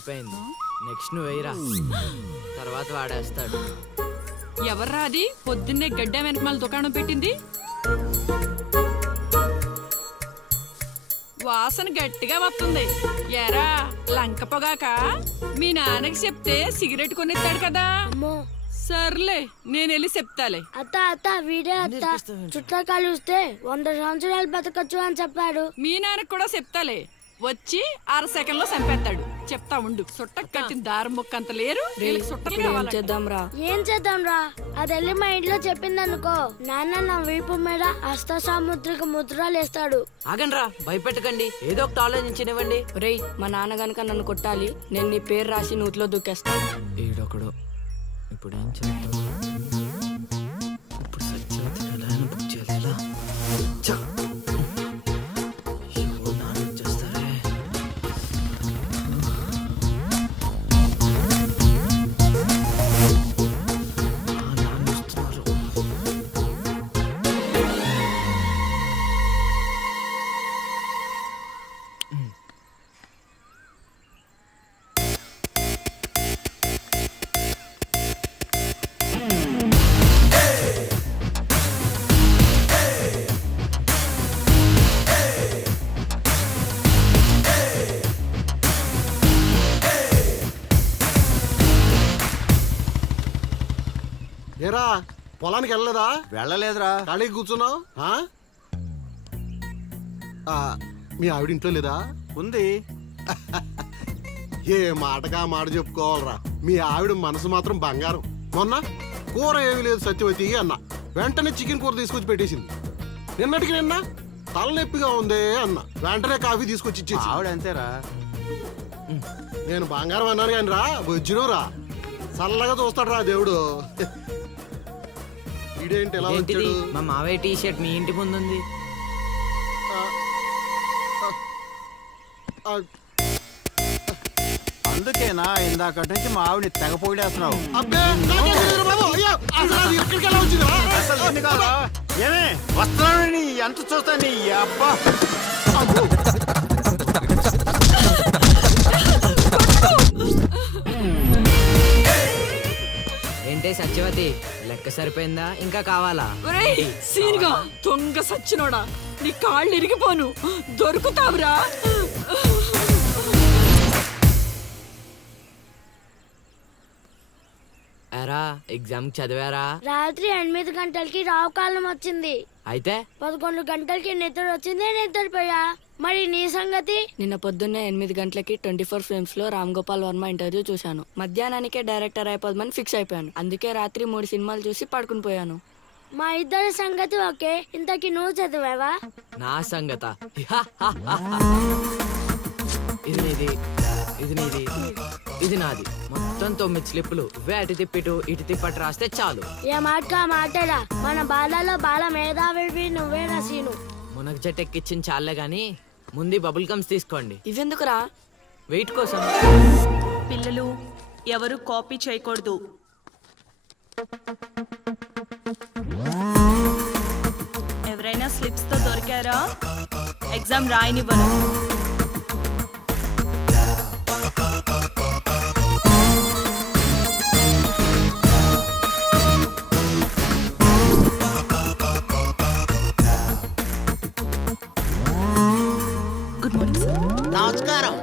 అయిపోయింది. నెక్స్ట్ నువ్వు వేయరా, తర్వాత వాడేస్తాడు. ఎవర్రా అది పొద్దున్నే గడ్డ వెనకమాల దుకాణం పెట్టింది? వాసన గట్టిగా వస్తుంది. ఎరా లంక పొగాక? మీ నాన్నకి చెప్తే సిగరెట్ కొనిస్తాడు కదా. సర్లే నేను వెళ్ళి చెప్తాలే. అత్త అత్త వీడే అత్త చుట్టూ కలిస్తే 100 సంవత్సరాలు బతకచ్చు అని చెప్పాడు. మీ నాన్నకి కూడా చెప్తాలే, వచ్చి 6 సెకండ్లో చంపేస్తాడు. చెప్తా ఉండు. సుట్ట కట్టిన దారం ముక్క అంత లేరు. ఏం చేద్దాం రా? అది వెళ్ళి మా ఇంట్లో చెప్పింది అనుకో, నాన్న నా వీపు మీద హస్త సాముద్రిక ముద్రలు వేస్తాడు. ఆగండ్రా, భయపెట్టకండి, ఏదో ఒకటి ఆలోచించనివ్వండి. రేయ్, మా నాన్న గనక నన్ను కొట్టాలి, నేను నీ పేరు రాసి నూతిలో దూకేస్తాను. ఈడొకడు. ఇప్పుడు ఏం చేద్దాం? ఇప్పుడు సత్యవతి ఎలా బుక్ చేయాలి? ఏరా పొలానికి వెళ్ళలేదా? వెళ్ళలేదురా. ఖాళీకి కూర్చున్నావు? మీ ఆవిడ ఇంట్లో లేదా? ఉంది. ఏ మాటగా మాట చెప్పుకోవాలరా, మీ ఆవిడ మనసు మాత్రం బంగారం. మొన్న కూర ఏమీ లేదు సత్యవతి అన్న, వెంటనే చికెన్ కూర తీసుకొచ్చి పెట్టేసింది. నిన్నటికి నిన్న తలనొప్పిగా ఉంది అన్న, వెంటనే కాఫీ తీసుకొచ్చి ఇచ్చేసి. ఆవిడ అంతేరా. నేను బంగారం అన్నాను కానీ రా వచ్చినరా, చల్లగా చూస్తాడు రా దేవుడు. ఇదేంటి ఎలా వచ్చాడు? మా మావయ్య టీ షర్ట్ మీ ఇంటి ముందుంది. అందుకేనా ఇందాక నుంచి మా ఆవిడని తెగ పొగిడేస్తున్నావు? ఏమే వస్తున్నాను, ఎంత చూస్తాను అబ్బా. ఏంటే సత్యవతి, లెక్క సరిపోయిందా? ఇంకా కావాలా? సీన్గా దొంగ సచ్చినోడా, నీ కాళ్ళు ఇరిగిపోను, దొరుకుతావురా. ఎరా ఎగ్జామ్ చదివారా? రాత్రి 8 గంటలకి రావు కాలం వచ్చింది. అయితే 11 గంటలకి నిద్ర వచ్చింది, నిద్రపోయా. మరి నీ సంగతి? నిన్న పొద్దున్నే 8 గంటలకి 24 ఫిల్మ్స్ లో రామ్ గోపాల్ వర్మ ఇంటర్వ్యూ చూశాను. మధ్యాహ్నానికే డైరెక్టర్ అయిపోదామని ఫిక్స్ అయిపోయాను. అందుకే రాత్రి 3 సినిమాలు చూసి పడుకుని పోయాను. మా ఇద్దరి సంగతి ఓకే. ఇంతకి నువ్వు చదివావా? నా సంగత ఇది నీది, ఇది నీది, ఇది నాది. మొత్తం 9 స్లిప్పులు. ఇవే అటు తిప్పిటు ఇటు తిప్పటి రాస్తే చాలు. ఏ మాటగా మాటలా, మన బాలలో బాల మేధావి నువ్వే రసీను. మునగ చెట్టు ఎక్కిచ్చిన చాలే గాని ముందు బబుల్ గమ్స్ తీసుకోండి. ఇవెందుకురా? వెయిట్ కోసం. పిల్లలు ఎవరు కాపీ చేయకూడదు. ఎవరైనా స్లిప్స్ తో దొరికారా? ఎగ్జామ్ రాయనివ్వను. Good morning sir. నమస్కారం.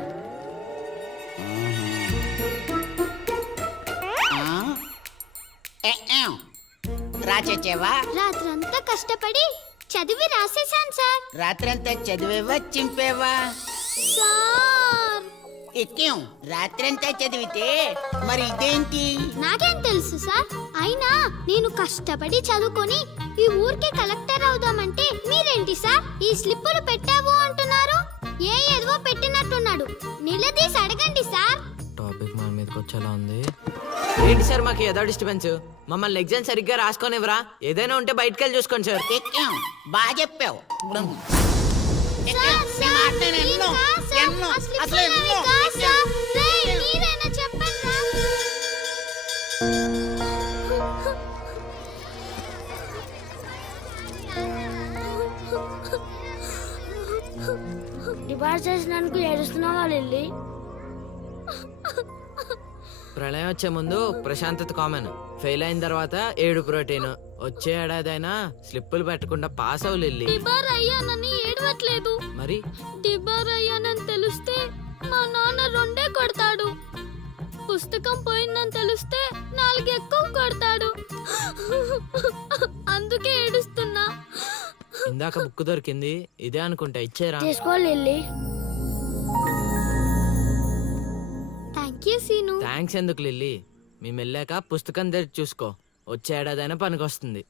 రాచేవా? రాత్రంతా కష్టపడి చదివి రాసేసాను సార్. రాత్రంతా చదివేవా చింపేవా? సార్ ఎక్కేం రాత్రంతా చదివితే మరి ఇదేంటి? నాకేం తెలుసు సార్. అయినా నేను కష్టపడి చదువుకొని ఈ ఊరికి కలెక్టర్ అవుదామంటే మీరేంటి సార్ ఈ స్లిప్పులు పెట్టావు అంటున్నారు? ఏదో పెట్టినట్టున్నాడు. నిలదీసి అడగండి సార్. టాపిక్ మన మీదకి వచ్చేలా ఉంది. ఏంటి సార్ మాకు ఏదో డిస్టర్బెన్స్? మమ్మల్ని ఎగ్జామ్ సరిగ్గా రాసుకొనివ్వరా? ఏదైనా ఉంటే బయటకు వెళ్ళి చూసుకోండి సార్. ఎక్కేం బాగా చెప్పావు. డిపార్ట్ చేసినందుకు ఏడుస్తున్నావా లిల్లీ? ప్రళయం వచ్చే ముందు ప్రశాంతత కామన్, ఫెయిల్ అయిన తర్వాత ఏడు ప్రోటీన్. వచ్చే ఏడాదైనా స్లిప్పులు పెట్టకుండా పాస్ అవ్వు లిల్లీ. డిబార్ అయ్యానని ఏడవట్లేదు. మరి డిబార్ అయ్యానని తెలిస్తే మా నాన్న 2 కొడతాడు. పుస్తకం పోయిందని తెలిస్తే 4 ఎక్కువ కొడతాడు. అందుకే ఏడుస్తున్నా. ఇందాక బుక్ దొరికింది, ఇదే అనుకుంటా, ఇచ్చేరా. తీసుకో Lily. Thank you Seenu. Thanks ఎందుకు లిల్లీ, మేము వెళ్ళాక పుస్తకం తెరిచి చూసుకో, వచ్చే ఏడాదైనా పనికొస్తుంది.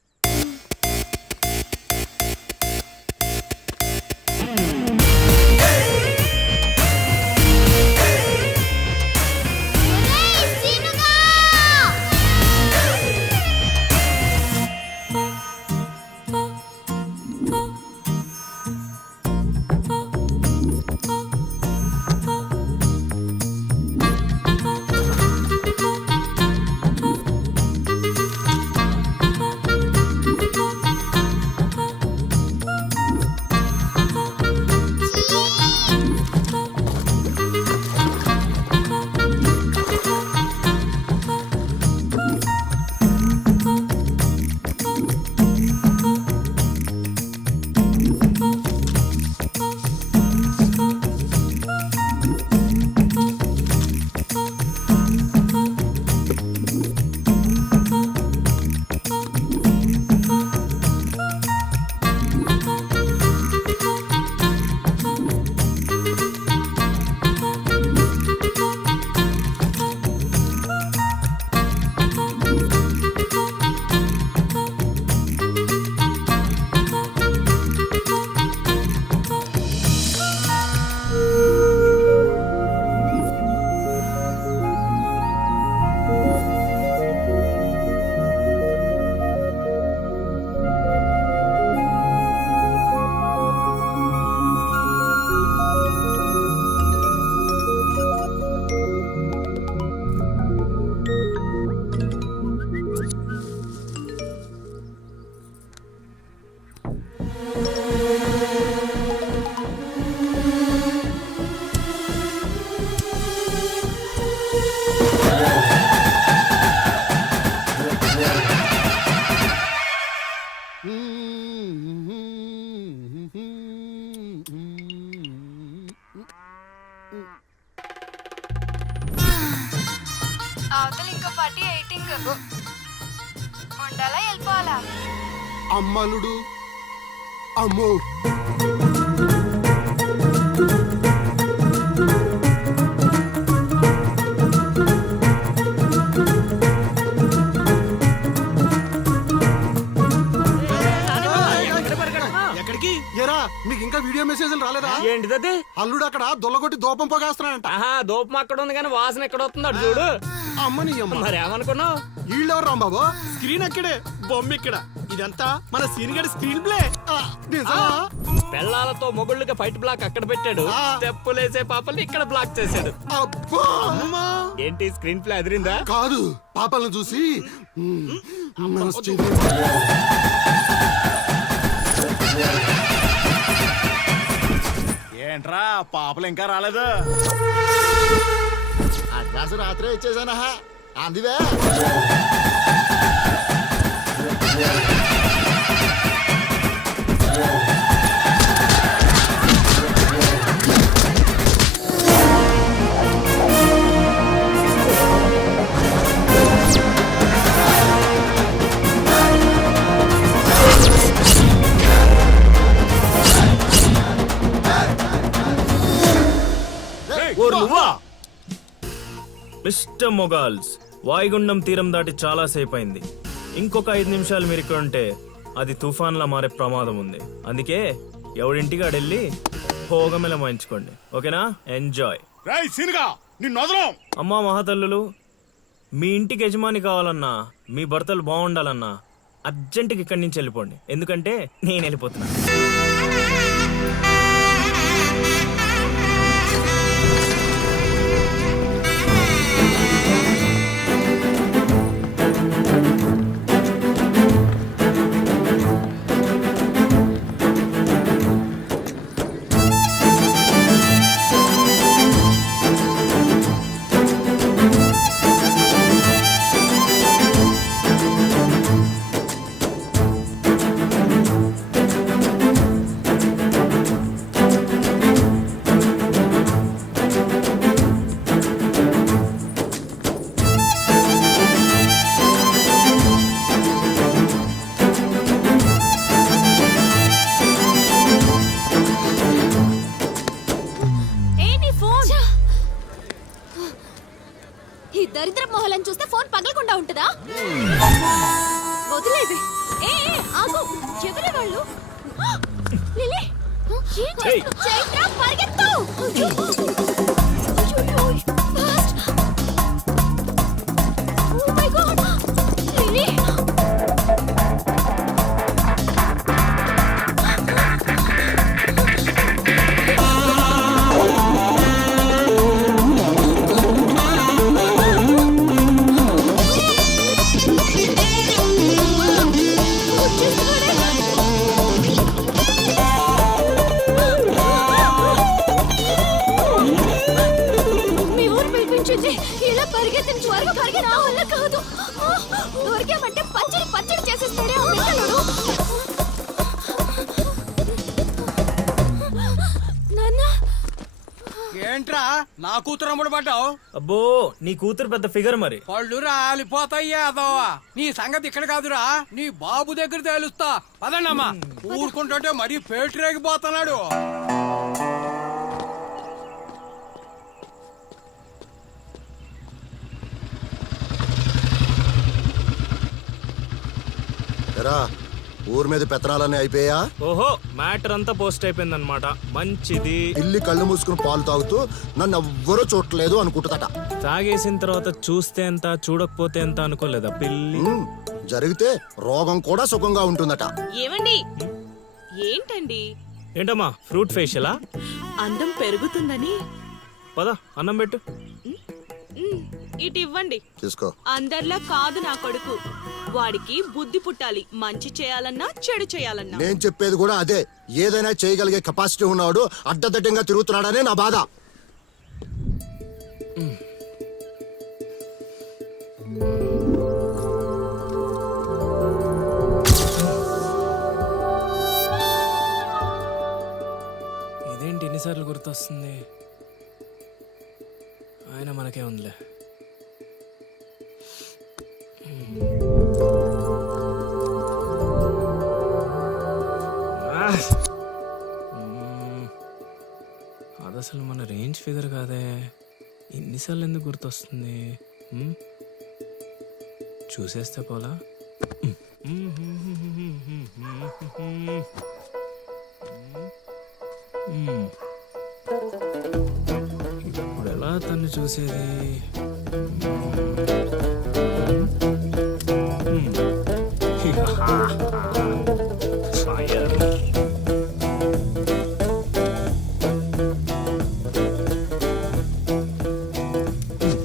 అవతల ఇంకో పార్టీ 18 ఉండాలా వెళ్ళిపోవాలా? అమ్మలుడు అమ్మో. ఎక్కడికి? ఏరా నీకు ఇంకా వీడియో మెసేజ్లు రాలేదా? ఏంటిది? అల్లుడు అక్కడ దొల్లగొట్టి దూపం పోగేస్తున్నాడంట. ఆహా, దూపం అక్కడ ఉంది కానీ వాసన ఎక్కడ వస్తుంది అటు చూడు. అమ్మని అమ్మ, మరి ఏమనుకున్నావు? వీళ్ళెవరు రాంబాబు? స్క్రీన్ అక్కడే, బొమ్మ ఇక్కడ. ఇదంతా మన సీన్ గడి స్క్రీన్ ప్లే. నిజమా? పెళ్ళాలతో మొగుళ్ళుగా ఫైట్ బ్లాక్ అక్కడ పెట్టాడు, తెప్పులేసే పాపల్ని ఇక్కడ బ్లాక్ చేశాడు. అబ్బా ఏంటి స్క్రీన్ ప్లే అదిరిందా? కాదు, పాపలను చూసి మనసు చెదిరింది. ఏంట్రా పాపలు ఇంకా రాలేదు? అడ్వాన్స్ రాత్రే ఇచ్చేసానా అందివే. మిస్టర్ మొగాల్స్, వాయుగుండం తీరం దాటి చాలా సేపు అయింది. ఇంకొక 5 నిమిషాలు మీరు ఇక్కడ ఉంటే అది తుఫాన్లా మారే ప్రమాదం ఉంది. అందుకే ఎవడింటికి ఆడెళ్ళి భోగమెల మంచుకోండి, ఓకేనా? ఎంజాయ్. అమ్మా మహాతల్లులు, మీ ఇంటికి యజమాని కావాలన్నా, మీ భర్తలు బాగుండాలన్నా అర్జెంటుకి ఇక్కడి నుంచి వెళ్ళిపోండి, ఎందుకంటే నేను వెళ్ళిపోతున్నా. దరిద్ర మొహలను చూస్తే ఫోన్ పగలకుండా ఉంటుందా? వదిలేది. ఏ ఆగు, ఎవరి వాళ్ళు? లిలీ, ఏం చేస్తున్నావ్? చైత్ర, పరిగెత్తు! అయ్యో, fast! Oh my god! Lily! మీ ఊరు పిలిపించింది. ఇలా పరిగెత్తిన త్వరగా పరిగెత్తి నా వల్ల కాదు. దొరికామంటే పచ్చడి పచ్చడి చేసేస్తాడే ఆ బిడ్డలు. నాన్న, ఏంట్రా నా కూతురు అమ్ముడు పడ్డావు? అబ్బో నీ కూతురు పెద్ద ఫిగర్ మరి. పళ్ళు రాలిపోతాయ్యా అదోవా. నీ సంగతి ఇక్కడ కాదురా, నీ బాబు దగ్గర తేలుస్తా. పదండమ్మా. ఊరుకుంటుంటే మరీ పేటరేగిపోతున్నాడు. ఎరా ఊరి మీద పెత్తనాలన్నీ అయిపోయా? ఓహో మ్యాటర్ అంతా పోస్ట్ అయిపోయిందన్నమాట. మంచిది. ఇల్లి కళ్ళు మూసుకుని పాలు తాగుతూ నన్ను ఎవ్వరూ చూడలేదు అనుకుంటుందట. తాగేసిన తర్వాత చూస్తే ఎంత చూడకపోతే ఎంత అనుకోలేదా పిల్లి? జరిగితే రోగం కూడా సుఖంగా ఉంటుందట. ఏమండి? ఏంటండి? ఏంటమ్మా ఫ్రూట్ ఫేషియలా? అందం పెరుగుతుందని పద అన్నం పెట్టు. ఇటు ఇవ్వండి. తీసుకో. అందరిలా కాదు నా కొడుకు. వాడికి బుద్ధి పుట్టాలి. మంచి చేయాలన్నా చెడు చేయాలన్నా. నేను చెప్పేది కూడా అదే. ఏదైనా చేయగలిగే కెపాసిటీ ఉన్నవాడు అడ్డదడ్డంగా తిరుగుతున్నాడనే నా బాధ. ఇదేంటి ఎన్నిసార్లు గుర్తొస్తుంది? ఆయన మనకే ఉందిలే. అది అసలు మన రేంజ్ ఫిగర్ కాదే. ఎన్నిసార్లు ఎందుకు గుర్తొస్తుంది? చూసేస్తే పోలా. ఇప్పుడు ఎలా తను చూసేది?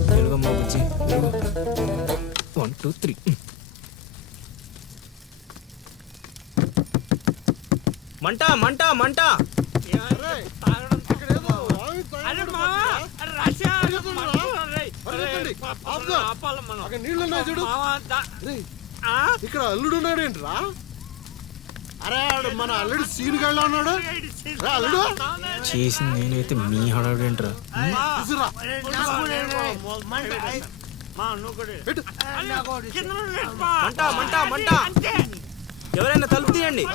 తెలుగమ్మ బుజ్జి, 1 2 3. మంట మంట మంట! నీళ్ళున్నాయి చూడు. ఇక్కడ అల్లుడు ఉన్నాడేంట్రా? అరే మన అల్లుడు సీన్ గళ్ళ ఉన్నాడు. అల్లుడు చేసింది నేనైతే మీ హడావిడేంట్రా? తీసురా. మంట మంట మంట! ఎవరైనా తలుపు తీయండి.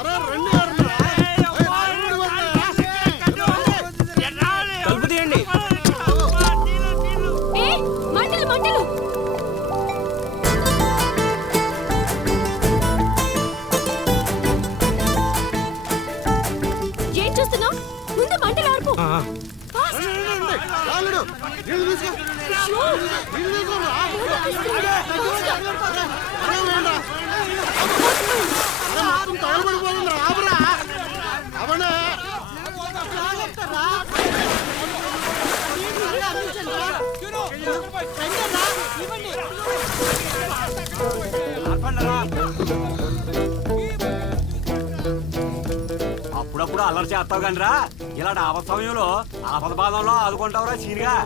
తలుపు తీయండి. మంటలు మంటలు! ఏం చూస్తున్నావు? ముందు మంటలు ఆర్పు. అల్లుడు నీళ్ళు తీసుకో. నీళ్ళు తీసుకోరా. మొత్తం తగలబడిపోతుంది. ఆపరా అవనా. అప్పుడప్పుడు అల్లరి చేస్తావు కానీ రా, ఇలాంటి ఆపద సమయంలో ఆపద బాధంలో ఆదుకుంటావురా సీనిగా.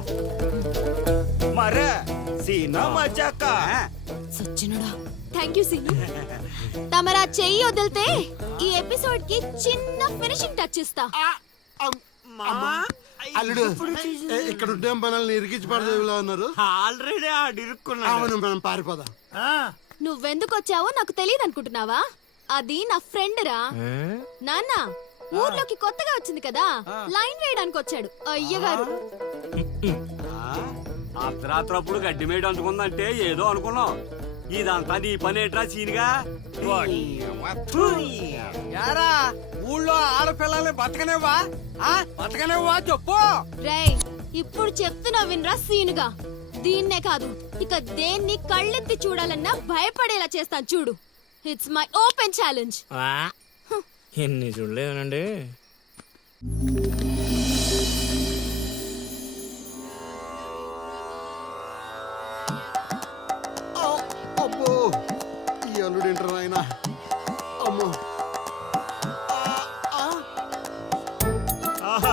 మరే సీనా మజ్జాక. సచ్చినుడా. Thank you Seenu. తమరా చెయ్యి వదిలితే ఈ ఎపిసోడ్ కి చిన్న ఫినిషింగ్ టచ్ ఇస్తా. అల్లుడు ఇక్కడ ఉండే మనల్ని ఇరికించి పడదేవిలా ఉన్నారు. ఆల్రెడీ ఆడిరుక్కున్నా. అవును మనం పారిపోదాం. నువ్వెందుకు వచ్చావో నాకు తెలియదు అనుకుంటున్నావా? అది నా ఫ్రెండ్ రా. నాన్న ఊర్లోకి కొత్తగా వచ్చింది కదా, లైన్ వేయడానికి వచ్చాడు అయ్యగారు. అర్ధరాత్రప్పుడు గడ్డి మేడ అంటుకుందంటే ఏదో అనుకున్నాం. ఇదంతా నీ పని ఏట్రా చీనిగా? యారా ఊళ్ళో ఆడపిల్లల్ని బతకనేవా బతకనేవా చెప్పు. రేయ్ ఇప్పుడు చెప్తున్నా వినరా సీనుగా. దీన్నే కాదు ఇక దేన్ని కళ్ళెత్తి చూడాలన్నా భయపడేలా చేస్తాను చూడు. It's my open challenge. ఎన్ని చూడలేదనండి. అబ్బో ఈ అల్లుడు ఏంటారు ఆయన. అమ్మో ఆహా,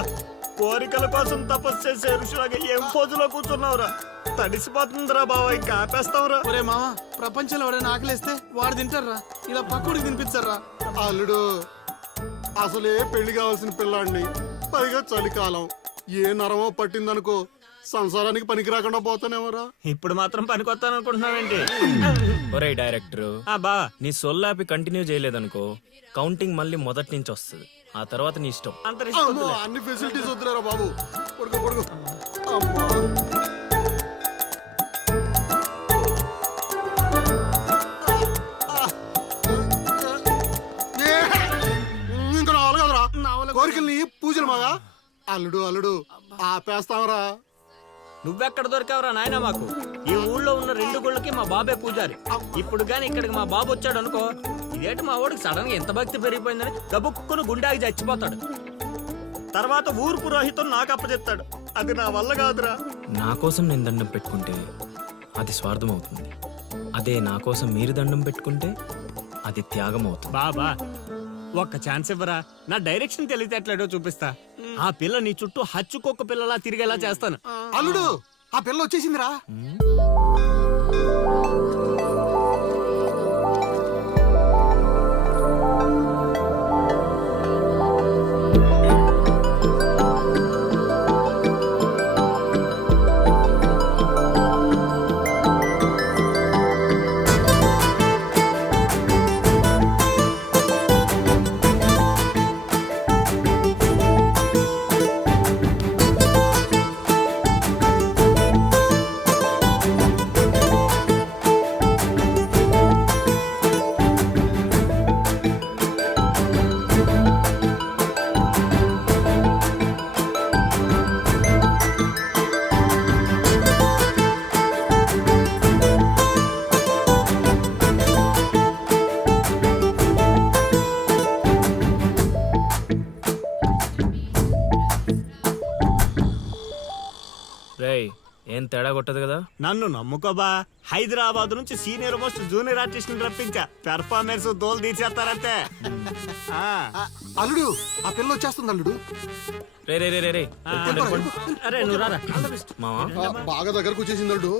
కోరికల కోసం తపస్సు చేసే ఋషులాగా ఏం పోజులో కూర్చున్నావురా? తడిసిపోతుందిరా బావా, ఇంకా ఆపేస్తావురా. ఒరే మామ, ప్రపంచంలో ఎవరైనా ఆకలిస్తే వాడు తింటారా, ఇలా పక్కుడికి తినిపించారా? అల్లుడు అసలే పెళ్లి కావాల్సిన పిల్లాడిని, పైగా చలికాలం, ఏ నరమో పట్టిందనుకో సంసారానికి పనికి రాకుండా పోతానేమరా. ఇప్పుడు మాత్రం పనికొత్తాను అనుకుంటున్నావేంటి? ఒరే డైరెక్టర్, బా నీ సొల్లాపి కంటిన్యూ చేయలేదనుకో కౌంటింగ్ మళ్ళీ మొదటి నుంచి వస్తుంది. ఆ తర్వాత నీ ఇష్టం. అమ్మో, అన్ని ఫెసిలిటీస్ వద్దురా బాబు. పడుకో పడుకో. అమ్మా ఇంకా నావలు కదరా కోరికల్ని పూజలు మాగా. అల్లుడు అల్లుడు ఆపేస్తావరా. నువ్వెక్కడ దొరికావురా నాయన మాకు? ఈ ఊళ్ళో ఉన్న 2 గుళ్ళకి మా బాబే పూజారి. ఇప్పుడు గాని ఇక్కడికి మా బాబు వచ్చాడు అనుకో, ఇదేంటి మా వాడికి సడన్ గా ఎంత భక్తి పెరిగిపోయిందని గబుక్కును గుండాకి చచ్చిపోతాడు. తర్వాత ఊరు పురోహితం నాకు అప్పచెప్తాడు. అది నా వల్ల కాదురా. నా కోసం నేను దండం పెట్టుకుంటే అది స్వార్థం అవుతుంది. అదే నా కోసం మీరు దండం పెట్టుకుంటే అది త్యాగం అవుతుంది. బాబా ఒక్క ఛాన్స్ ఇవ్వరా, నా డైరెక్షన్ తెలివితేటలేడో చూపిస్తా. ఆ పిల్ల నీ చుట్టూ హచ్చుకొక్క పిల్లలా తిరిగేలా చేస్తాను. అల్లుడు ఆ పిల్ల వచ్చేసిందిరా. రేయ్, ఏం తేడా కొట్టదు కదా? నన్ను నమ్ముకోబా, హైదరాబాద్ నుంచి సీనియర్ మోస్ట్ జూనియర్ ఆర్టిస్ట్ రప్పించా. పెర్ఫార్మెన్స్ దోలు తీర్చేస్తారంతే. అల్లుడు ఆ పిల్ల వచ్చేస్తుంది అల్లుడు. రే రే రే రే రే. అరే నువ్వు రారా. మావా బాగా దగ్గరకు వచ్చేసింది అల్లుడు.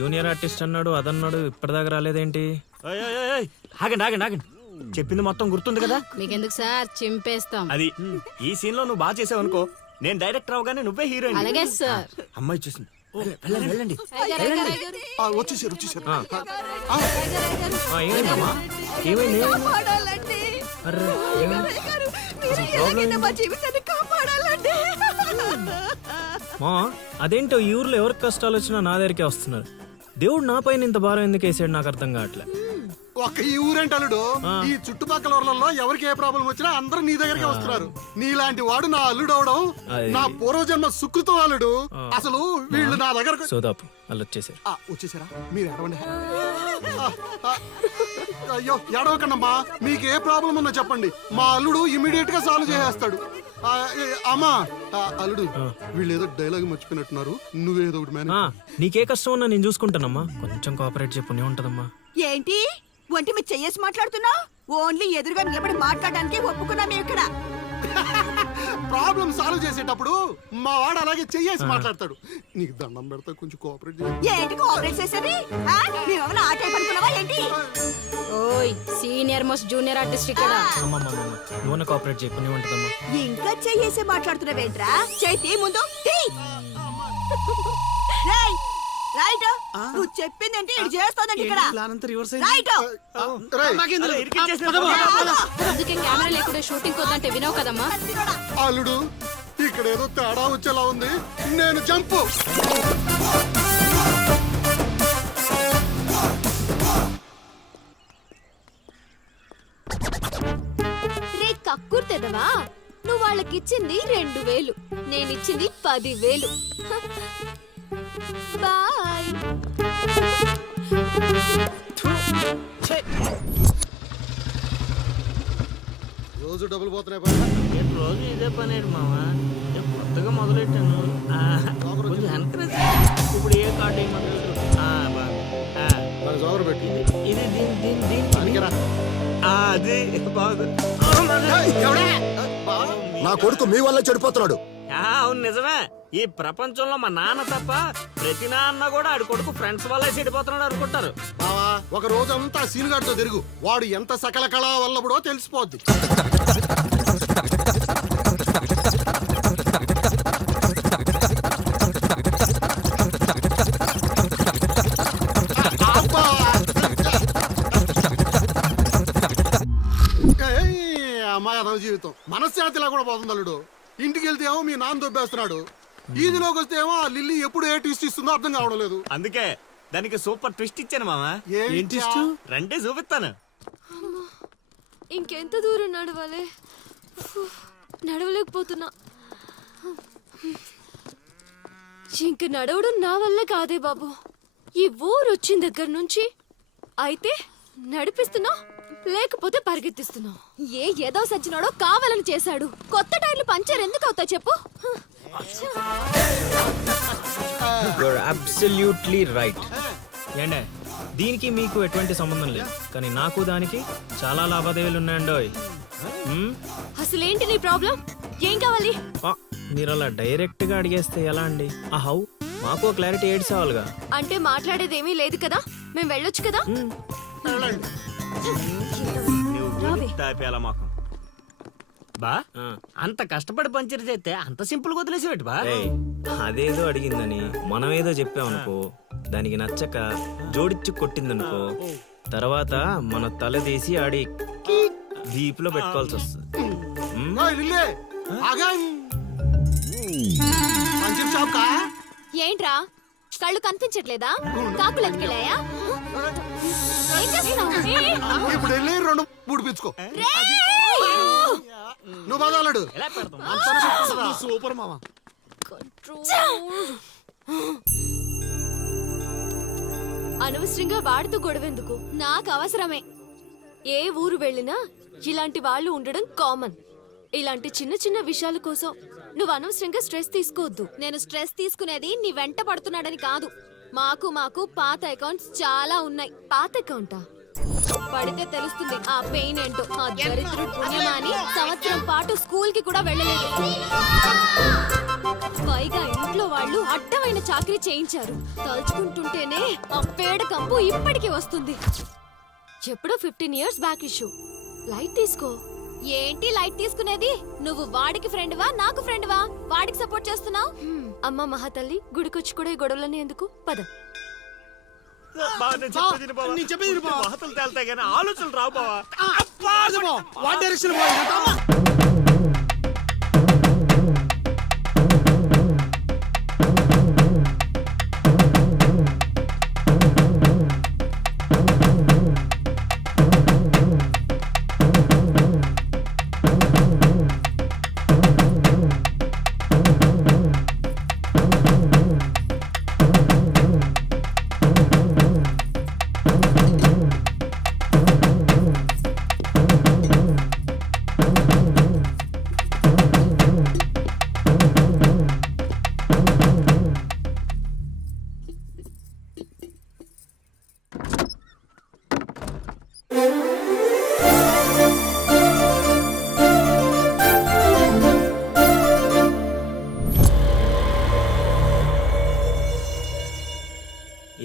జూనియర్ ఆర్టిస్ట్ అన్నాడు, అదన్నాడు, ఇప్పటిదాకా రాలేదేంటి? ఓయ్, ఓయ్, ఓయ్, ఓయ్. ఆగండి ఆగండి ఆగండి. చెప్పింది మొత్తం గుర్తుంది కదా? మీకెందుకు సార్, చింపేస్తాం. అది ఈ సీన్ లో నువ్వు బాగా చేసావు అనుకో, నేను డైరెక్టర్ అవగానే నువ్వే హీరోయిన్. అలాగే సార్. అమ్మాయి చూసింది. వెళ్ళండి వెళ్ళండి. వచ్చేసారు వచ్చేసారు. ఏమైందమ్మా? ఏమైంది? అర్రే, ఏమైంది? అసలు ప్రాబ్లం ఏంటి? మా అదేంటో ఈ ఊర్లో ఎవరికి కష్టాలు వచ్చినా నా దగ్గరికే వస్తున్నారు. దేవుడు నా పైన ఇంత భారం ఎందుకు వేసాడు నాకు అర్థం కావట్లే. ఒక్క ఈ ఊరేంటి అల్లుడు, ఈ చుట్టుపక్కల ఊర్లలో ఎవరికి ఏ ప్రాబ్లం వచ్చినా అందరూ నీ దగ్గరికి వస్తున్నారు. నీలాంటి వాడు నా అల్లుడు అవడం నా పూర్వజన్మ సుకృతం అల్లుడు. అసలు వీళ్ళు నా దగ్గర సోదాపు వాళ్ళు వచ్చేసారు. వచ్చేసారా? మీరు ఎడవండి. అయ్యో ఎడవకండమ్మా, మీకు ఏ ప్రాబ్లం ఉన్నా చెప్పండి, మా అల్లుడు ఇమీడియట్ గా సాల్వ్ చేసేస్తాడు. అమ్మా అల్లుడు, వీళ్ళు ఏదో డైలాగ్ మర్చిపోయినట్టున్నారు, నువ్వేదో ఒకటి మేనేజ్. నీకే కష్టం ఉన్నా నేను చూసుకుంటానమ్మా. కొంచెం కోఆపరేట్ చెప్పు ఉంటదమ్మా. ఏంటి ఒంటి మీద చెయ్యేసి మాట్లాడుతున్నావు? ఓన్లీ ఎదురుగా నిలబడి మాట్లాడడానికి ఒప్పుకున్నాం ఇక్కడ. ప్రాబ్లం సాల్వ్ చేసేటప్పుడు మా వాడు అలాగే చెయ్యేసి మాట్లాడతాడు. నీకు దండం పెడతా, కొంచెం కోఆపరేట్ చేయి. ఏంటి కోఆపరేట్ చేసేది? మేమేమైనా ఆ టైప్ అనుకున్నావా ఏంటి? ఓయ్ సీనియర్ మోస్ట్ జూనియర్ ఆర్టిస్ట్ ఇక్కడ. నువ్వు కోఆపరేట్ చెప్పు ఉంటదమ్మా. ఇంకా చెయ్యేసి మాట్లాడుతున్నావేంట్రా? చేతి ముందు రైట్. నువ్వు చెప్పిందంటే ఇది చేస్తానండి ఇక్కడ. రైట్. అందుకే కెమెరా లేకుండా షూటింగ్ వద్దంటే వినవు కదమ్మా. అల్లుడు, ఇక్కడ ఏదో తేడా వచ్చేలా ఉంది, నేను జంపు. నీకిచ్చింది 2000, నేనిచ్చింది 10,000. బాయ్. రోజు డబ్బులు పోతున్నాయి పైన. రేపు రోజు ఇదే పని ఏంటి మావా? నేను కొత్తగా మొదలెట్టాను. కొంచెం encourage చేయి. ఇప్పుడు ఏ కార్డు ఏమన్నారు? దాని జోగరు పెట్టి ఇది దీని అడిగిరా. అది బాగుంది. నా కొడుకు మీ వల్ల చెడిపోతున్నాడు. అవును నిజమే. ఈ ప్రపంచంలో మా నాన్న తప్ప ప్రతి నాన్న కూడా ఆడి కొడుకు ఫ్రెండ్స్ వల్లే చెడిపోతున్నాడు అనుకుంటారు. బావా ఒక రోజంతా సీనుగాడితో తిరుగు, వాడు ఎంత సకల కళా వల్లబడో తెలిసిపోద్ది. అబ్బా! ఏయ్, అమ్మాయి అదవ జీవితం మనశ్శాంతిలా కూడా పోతుంది అల్లుడు. ఇంటికి వెళ్తే ఏమో మీ నాన్న దొబ్బేస్తున్నాడు, ఈదిలోకి వస్తే ఏమో ఆ లిల్లీ ఎప్పుడు ఏ ట్విస్ట్ ఇస్తుందో అర్థం కావడం లేదు. అందుకే దానికి సూపర్ ట్విస్ట్ ఇచ్చాను మామా. ఏం twist? రండి చూపిస్తాను. ఇంకెంత దూరం నడవాలి? నడవలేకపోతున్నా. ఇంక నడవడం నా వల్ల కాదే బాబు. ఈ ఊరు వచ్చిన దగ్గర నుంచి అయితే నడిపిస్తున్నావు, లేకపోతే పరిగెత్తిస్తున్నావు. ఏదో సచ్చినాడో కావాలని చేశాడు. కొత్త టైర్లు పంచర్ ఎందుకు అవుతా చెప్పు. Absolutely right. ఏంటే దీనికి మీకు ఎటువంటి సంబంధం లేదు, కానీ నాకు దానికి చాలా లావాదేవీలు ఉన్నాయండోయ్. అసలేంటి నీ ప్రాబ్లం? ఏం కావాలి? మీరు అలా డైరెక్ట్ గా అడిగేస్తే ఎలా అండి? ఆ హౌ మాకు క్లారిటీ ఏడ్స్ అవ్వాలిగా. అంటే మాట్లాడేదేమీ లేదు కదా, మేము వెళ్ళొచ్చు కదా. తాపేలా మాకు బా అంత కష్టపడి పంచర్ చేస్తే అంత సింపుల్ గా వదిలేసి బా. ఏయ్, అదేదో అడిగిందని మనం ఏదో చెప్పామనుకో, దానికి నచ్చక జోడిచ్చి కొట్టిందనుకో, తర్వాత మన తల తీసి ఆడి దీపులో పెట్టుకోవాల్సి వస్తుంది. ఓయ్ లిల్లీ, ఆగం. పంచర్ షాప్ కా? ఏంట్రా కళ్ళు కనిపించట్లేదా? కాకులు ఎత్తుకెళ్ళాయా? ఏం చేస్తున్నావు? ఇప్పుడు వెళ్ళి 2-3 పిచ్చుకో. నువ్వు బదాలడు సూపర్ మామ. అనవసరంగా వాడితో గొడవెందుకు? నాకు అవసరమే. ఏ ఊరు వెళ్ళినా ఇలాంటి వాళ్ళు ఉండడం కామన్. ఇలాంటి చిన్న చిన్న విషయాల కోసం నువ్వు అనవసరంగా స్ట్రెస్ తీసుకోవద్దు. నేను స్ట్రెస్ తీసుకునేది నీ వెంట పడుతున్నాడని కాదు. మాకు పాత అకౌంట్స్ చాలా ఉన్నాయి. పాత అకౌంటా? పడితే తెలుస్తుంది ఆ పెయిన్ ఏంటో. ఆ దరిద్రుడు పుణ్యమాని సంవత్సరం పాటు స్కూల్ కి కూడా వెళ్ళలేదు. పైగా ఇంట్లో వాళ్ళు అడ్డమైన చాకరీ చేయించారు. తలుచుకుంటుంటేనే ఆ పేడ కంపు ఇప్పటికీ వస్తుంది. ఎప్పుడో 15 years బ్యాక్ ఇష్యూ. లైట్ తీసుకో. ఏంటి లైట్ తీసుకునేది? నువ్వు వాడికి ఫ్రెండ్వా, నాకు ఫ్రెండ్వా? వాడికి సపోర్ట్ చేస్తున్నావు. అమ్మ మహాతల్లి, గుడికొచ్చి కూడా ఈ గొడవలని ఎందుకు? పద. నేను చెప్పేది బావ. వార్తలు తేలుతాయి కానీ ఆలోచనలు రావు బావా. వాట్ డైరెక్షన్ పోయి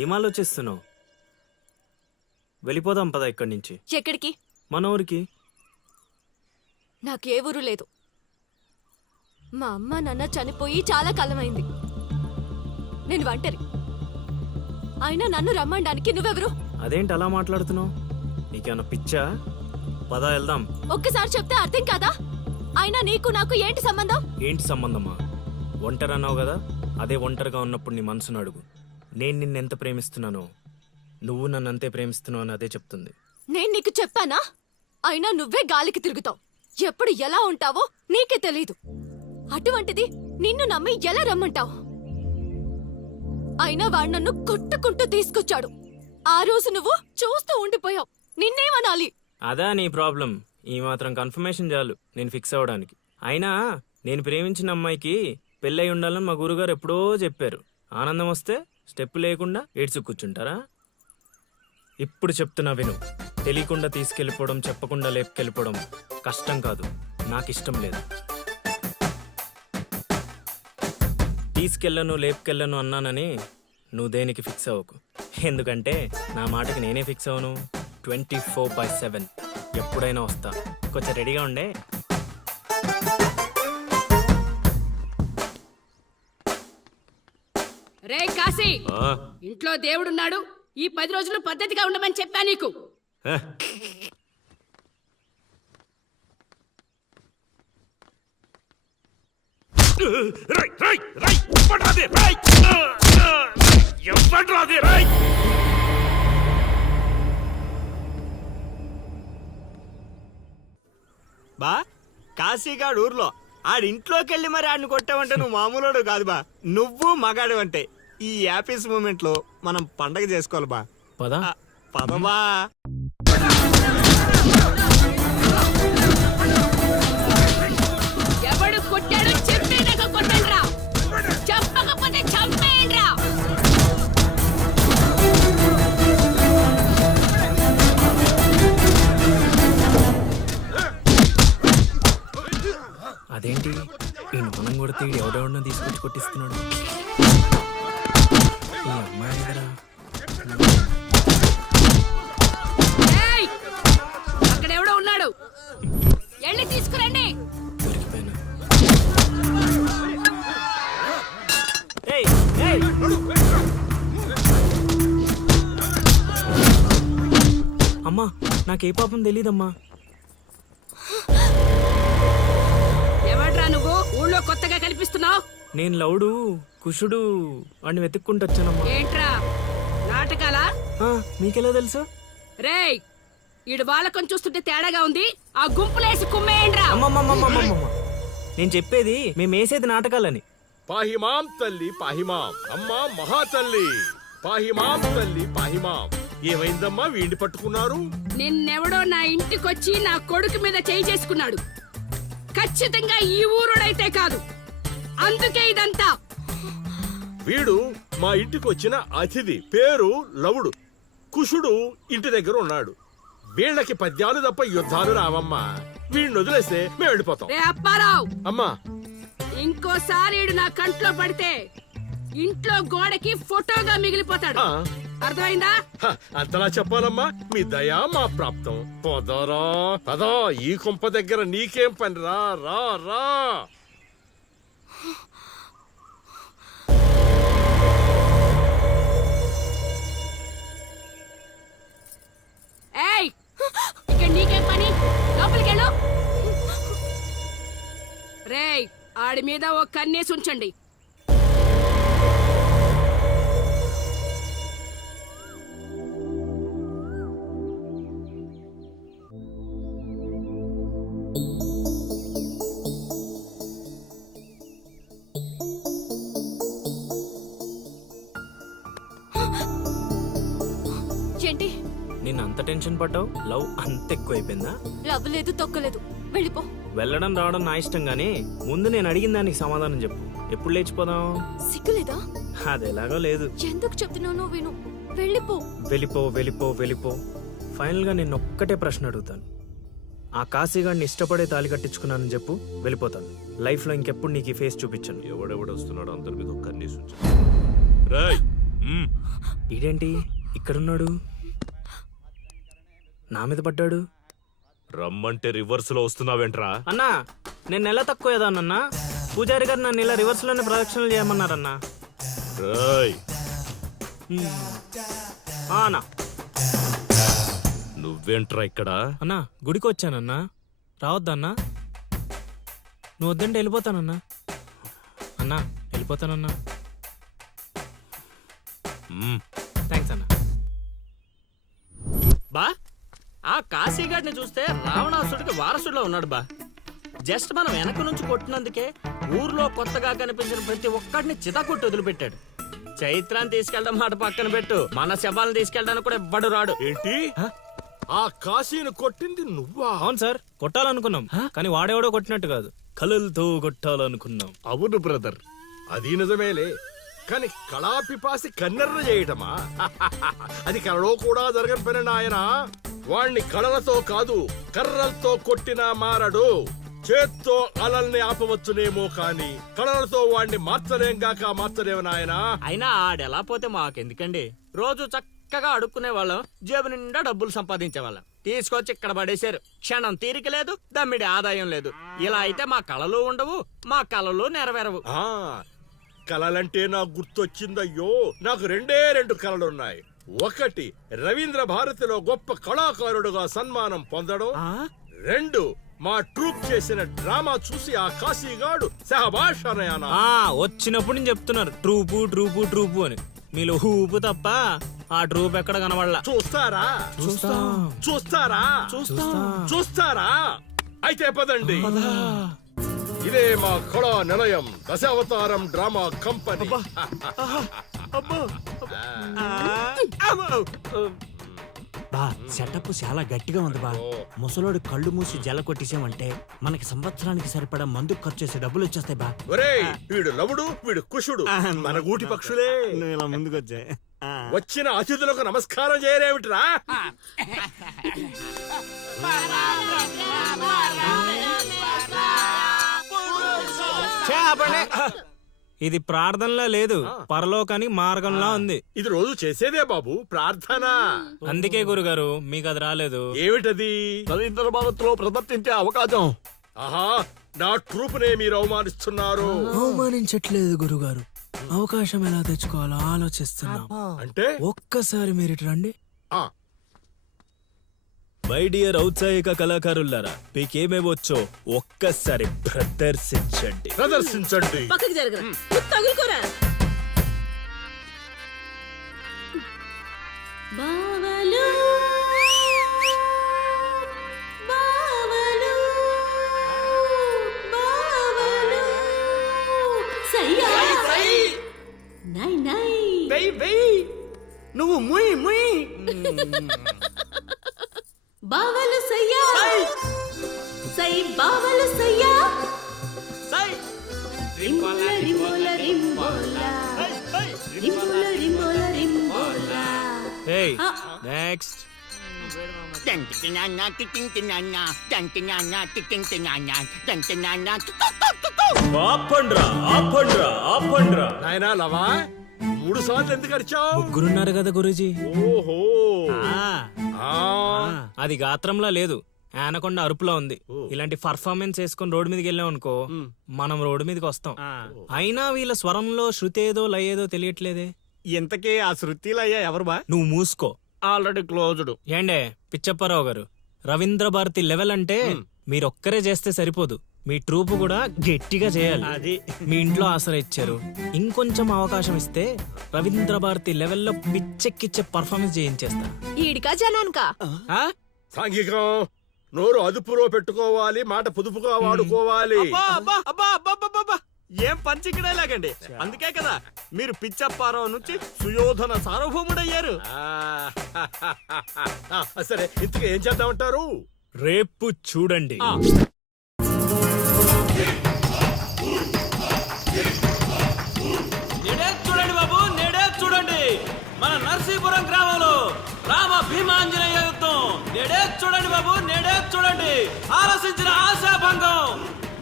ఏం ఆలోచిస్తున్నావు? వెళ్ళిపోదాం పద ఇక్కడి నుంచి. ఎక్కడికి? మన ఊరికి. నాకే ఊరు లేదు. మా అమ్మ నాన్న చనిపోయి చాలా కాలమైంది. నేను ఒంటరి. అయినా నన్ను రమ్మడానికి నువ్వెవరు? అదేంటి అలా మాట్లాడుతున్నావు? నీకేమన్నా పిచ్చా? పద వెళ్దాం. ఒక్కసారి చెప్తే అర్థం కాదా? అయినా నీకు నాకు ఏంటి సంబంధం? ఏంటి సంబంధమా? ఒంటరి అన్నావు కదా, అదే ఒంటరిగా ఉన్నప్పుడు నీ మనసును అడుగు. నేను నిన్నెంత ప్రేమిస్తున్నానో నువ్వు నన్ను అంతే ప్రేమిస్తున్నావు అని అదే చెప్తుంది. నేను నీకు చెప్పానా? అయినా నువ్వే గాలికి తిరుగుతావు. ఎప్పుడు ఎలా ఉంటావో నీకే తెలీదు. అటువంటిది నిన్ను నమ్మి ఎలా రమ్మంటావు? అయినా వాడు నన్ను కొట్టుకుంటూ తీసుకొచ్చాడు. ఆ రోజు నువ్వు చూస్తూ ఉండిపోయావు. నిన్నేమనాలి? అదా నీ ప్రాబ్లం. ఈ మాత్రం కన్ఫర్మేషన్ చాలు నేను ఫిక్స్ అవ్వడానికి. అయినా నేను ప్రేమించిన అమ్మాయికి పెళ్ళై ఉండాలని మా గురుగారు ఎప్పుడో చెప్పారు. ఆనందం వస్తే స్టెప్ లేకుండా ఏడ్చు కూర్చుంటారా? ఇప్పుడు చెప్తున్నా విను. తెలియకుండా తీసుకెళ్ళిపోవడం, చెప్పకుండా లేపుకెళ్ళిపోవడం కష్టం కాదు, నాకు ఇష్టం లేదు. తీసుకెళ్ళను లేపుకెళ్ళను అన్నానని నువ్వు దేనికి ఫిక్స్ అవ్వకు. ఎందుకంటే నా మాటకి నేనే ఫిక్స్ అవ్వను. 24/7 ఎప్పుడైనా వస్తా. కొంచెం రెడీగా ఉండే. రే కాశీ, ఇంట్లో దేవుడున్నాడు. ఈ 10 రోజులు పద్ధతిగా ఉండమని చెప్పా నీకు. బా కాశీగాడు ఊర్లో ఆడింట్లోకి వెళ్ళి మరి ఆడిని కొట్టావంటే నువ్వు మామూలుడు కాదు బా. నువ్వు మగాడు అంటే ఈ హ్యాపీస్ మూమెంట్ లో మనం పండగ చేసుకోవాలి బా. పదా పదబా. ఎవడు కొట్టాడు చెప్పేదాకా కొట్టండ్రా, చెప్పకపోతే చంపేయండ్రా. అదేంటి ఈ మనం కొడితే ఎవడెవడో తీసుకొచ్చి కొట్టిస్తున్నాడు? ఈ అమ్మాయి దగ్గర ఏయ్, అక్కడెవడో ఉన్నాడు, వెళ్ళి తీసుకురండి. దొరికిపోయినా. ఏయ్, ఏయ్. అమ్మా నాకే పాపం తెలీదమ్మా. ఎవడ్రా నువ్వు ఊళ్ళో కొత్తగా కనిపిస్తున్నావు? నేను లౌడు కుషుడు వాడిని వెతుక్కుంటూ వచ్చానమ్మా. ఏంట్రా నాటకాలా? మీకెలా తెలుసు? రేయ్, ఈడు వాళ్ళకం చూస్తుంటే తేడాగా ఉంది. ఆ గుంపులేసి కుమ్మేయండ్రా. అమ్మమ్మమ్మమ్మమ్మమ్మ, నేను చెప్పేది మేము వేసేది నాటకాలని. పాహిమాం తల్లి పాహిమాం, అమ్మా మహాతల్లి పాహిమాం తల్లి పాహిమాం. ఏమైందమ్మా వీడిని పట్టుకున్నారు? నిన్నెవడో నా ఇంటికొచ్చి నా కొడుకు మీద చేయి చేసుకున్నాడు. ఖచ్చితంగా ఈ ఊరుడైతే కాదు, అందుకే ఇదంతా. వీడు మా ఇంటికి వచ్చిన అతిథి, పేరు లవుడు. కుషుడు ఇంటి దగ్గర ఉన్నాడు. వీళ్ళకి పద్యాలు తప్ప యుద్ధాలు రావమ్మా. వీడిని వదిలేస్తే మేము వెళ్ళిపోతాం. రే అప్పారావు, అమ్మా ఇంకోసారి ఈడు నా కంట్లో పడితే ఇంట్లో గోడకి ఫోటోగా మిగిలిపోతాడు. ఆ, అర్థమైందా? అంతలా చెప్పాలమ్మా. మీ దయా మా ప్రాప్తం. పోదారా పదా, ఈ కుంప దగ్గర నీకేం పని? రా రా రా. ఏయ్, ఇక్కడ నీకేం పని? లోపలికెళ్ళు. రేయ్, ఆడి మీద ఓ కన్నేసి ఉంచండి. ఏంటి నిన్ను అంత టెన్షన్ పడ్డావు? లవ్ అంత ఎక్కువైపోయిందా? లవ్ లేదు తొక్కలేదు, వెళ్ళిపో. వెళ్ళడం రావడం నా ఇష్టం గానీ ముందు నేను అడిగిన దానికి సమాధానం చెప్పు. ఎప్పుడు లేచిపోదాం? సిగ్గులేదా? అది ఎలాగో లేదు. ఎందుకు చెప్తున్నానో విను, వెళ్ళిపో. వెళ్ళిపో వెళ్ళిపో వెళ్ళిపో. ఫైనల్ గా నేను ఒక్కటే ప్రశ్న అడుగుతాను. ఆ కాశీగాడిని ఇష్టపడే తాలి కట్టించుకున్నానని చెప్పు, వెళ్ళిపోతాను. లైఫ్ లో ఇంకెప్పుడు నీకు ఈ ఫేస్ చూపించను. ఎవడెవడు వస్తున్నాడు అందరి మీద కన్నీసు. ఇదేంటి ఇక్కడున్నాడు, నా మీద పడ్డాడు? రమ్మంటే రివర్స్ లో వస్తున్నావేంట్రా? అన్నా నేను నెల తక్కువ ఏదానన్నా. పూజారి గారు నన్ను ఇలా రివర్స్ లోనే ప్రదక్షిణలు చేయమన్నారన్నా. అన్నా నువ్వేంట్రా ఇక్కడ? అన్నా గుడికి వచ్చానన్నా, రావద్దన్నా? నువ్వు వద్దంటే వెళ్ళిపోతానన్నా. అన్నా వెళ్ళిపోతానన్నా. థ్యాంక్స్ అన్నా. బా ఆ కాశీగాడిని చూస్తే రావణాసుడికి వారసుడిలో ఉన్నాడు బా. జస్ట్ మనం వెనక నుంచి కొట్టినందుకే ఊర్లో కొత్తగా కనిపించిన ప్రతి ఒక్కడిని చితకొట్టి వదిలిపెట్టాడు. చైత్రాన్ని తీసుకెళ్ళడం మాట పక్కన పెట్టు, మన శవాలను తీసుకెళ్ళడానికి కూడా ఎవ్వడు రాడు. ఏంటి ఆ కాశీని కొట్టింది నువ్వా? అవును సార్, కొట్టాలనుకున్నాం కానీ వాడేవాడో కొట్టినట్టు కాదు, కలలతో కొట్టాలనుకున్నాం. అవును బ్రదర్, అది నిజమేలే. కానీ కళాపిపాసి కన్నెర్ర చేయటమా? అది కళలో కూడా జరగని పని నాయన. వాణ్ణి కళలతో కాదు కర్రలతో కొట్టినా మారడు. చేత్తో అలల్ని ఆపవచ్చునేమో కాని కళలతో వాణ్ణి మార్చలేము నాయనా. అయినా ఆడెలా పోతే మాకెందుకండి, రోజు చక్కగా అడుక్కునే వాళ్ళం, జేబు నిండా డబ్బులు సంపాదించే వాళ్ళం. తీసుకొచ్చి ఇక్కడ పడేశారు. క్షణం తీరిక లేదు, దమ్మిడి ఆదాయం లేదు. ఇలా అయితే మా కళలు ఉండవు, మా కళలు నెరవేరవు. ఆ కళలంటే నాకు గుర్తొచ్చిందయ్యో, నాకు రెండు కళలున్నాయి. ఒకటి రవీంద్ర భారతిలో గొప్ప కళాకారుడుగా సన్మానం పొందడం. 2 మా ట్రూప్ చేసిన డ్రామా చూసి ఆ కాశీగాడు సహబాష్ అనయానా. వచ్చినప్పుడు నేను చెప్తున్నారు ట్రూపు ట్రూపు ట్రూపు అని, మీలో ఊపు తప్ప ఆ ట్రూప్ ఎక్కడ కనబడలా. చూస్తారా అయితే పదండి. ఇదే మా కళా నిలయం, దశావతారం డ్రామా కంపెనీ. బా సెటప్ చాలా గట్టిగా ఉంది బా. ముసలోడు కళ్ళు మూసి జల కొట్టేసామంటే మనకి సంవత్సరానికి సరిపడా మందు ఖర్చు చేసే డబ్బులు వచ్చేస్తాయి బా. ఒరేయ్, వీడు లవుడు, వీడు కుషుడు, మన గూటి పక్షులే. ఇలా ముందుకొచ్చా వచ్చిన అతిథులకు నమస్కారం చేయలేమిట్రా? ఇది ప్రార్థనలా లేదు, పరలోకానికి మార్గంలా ఉంది. ఇది రోజు చేసేదే బాబు ప్రార్థన. అందుకే గురుగారు మీకు అది రాలేదు. ఏమిటది? రవీంద్ర భారత్లో ప్రదర్శించే అవకాశం. ఆహా, నా ట్రూపునే మీరు అవమానిస్తున్నారు. అవమానించట్లేదు గురుగారు, అవకాశం ఎలా తెచ్చుకోవాలో ఆలోచిస్తున్నాం. అంటే ఒక్కసారి మీరు ఇటు రండి. మై డియర్ ఔత్సాహిక కళాకారులారా, మీకేమేవచ్చో ఒక్కసారి ప్రదర్శించండి. పక్కకి జరగరా, తగులుకోరా. బావలు బావలు బావలు సయ్యా నై నై నువ్వు ముయ్ ముయ్ బావలు సయ్యా సై బావలు సయ్యా సై రింబోల రింబోల రింబోల రింబోల రింబోల రింబోల. Hey, next. ఆపండ్రా, ఆపండ్రా, ఆపండ్రా. నాయనా లవా, 3 సార్లు ఎందుకు అరిచావు? ముగ్గురున్నారు కదా గురూజీ. ఓహో, అది గాత్రంలా లేదు, ఆనకొండ అరుపులో ఉంది. ఇలాంటి పర్ఫార్మెన్స్ వేసుకుని రోడ్డు మీదకి వెళ్ళాం అనుకో, మనం రోడ్డు మీదకి వస్తాం. అయినా వీళ్ళ స్వరంలో శృతేదో లయేదో తెలియట్లేదే. ఇంతకీ ఆ శృతిలయ్యా ఎవరు బా? నువ్వు మూసుకో, ఆల్రెడీ క్లోజ్డ్. ఏండే పిచ్చప్పారావు గారు, రవీంద్ర భారతి లెవెల్ అంటే మీరొక్కరే చేస్తే సరిపోదు, మీ ట్రూప్ కూడా గట్టిగా చేయాలి. అది మీ ఇంట్లో ఆసరా ఇచ్చారు, ఇంకొంచెం అవకాశం ఇస్తే రవీంద్ర భారతి లెవెల్లో పిచ్చెక్కిచ్చే పర్ఫార్మెన్స్ చేయించేస్తా. ఈడికా జనానికా? సాంఘికం, నోరు అదుపులో పెట్టుకోవాలి, మాట పొదుపుగా వాడుకోవాలి. ఏం పంచికడే లాగండి. అందుకే కదా మీరు పిచ్చప్పారావు నుంచి సుయోధన సార్వభౌముడయ్యారు. సరే, ఇంతకు ఏం చేద్దామంటారు? రేపు చూడండి. నేడే చూడండి బాబు, నేడే చూడండి, మన నర్సీపురం గ్రామంలో రామ భీమాంజనేయ యుద్ధం. నేడే చూడండి బాబు, నేడే చూడండి, ఆలోచించిన ఆశాభంగం.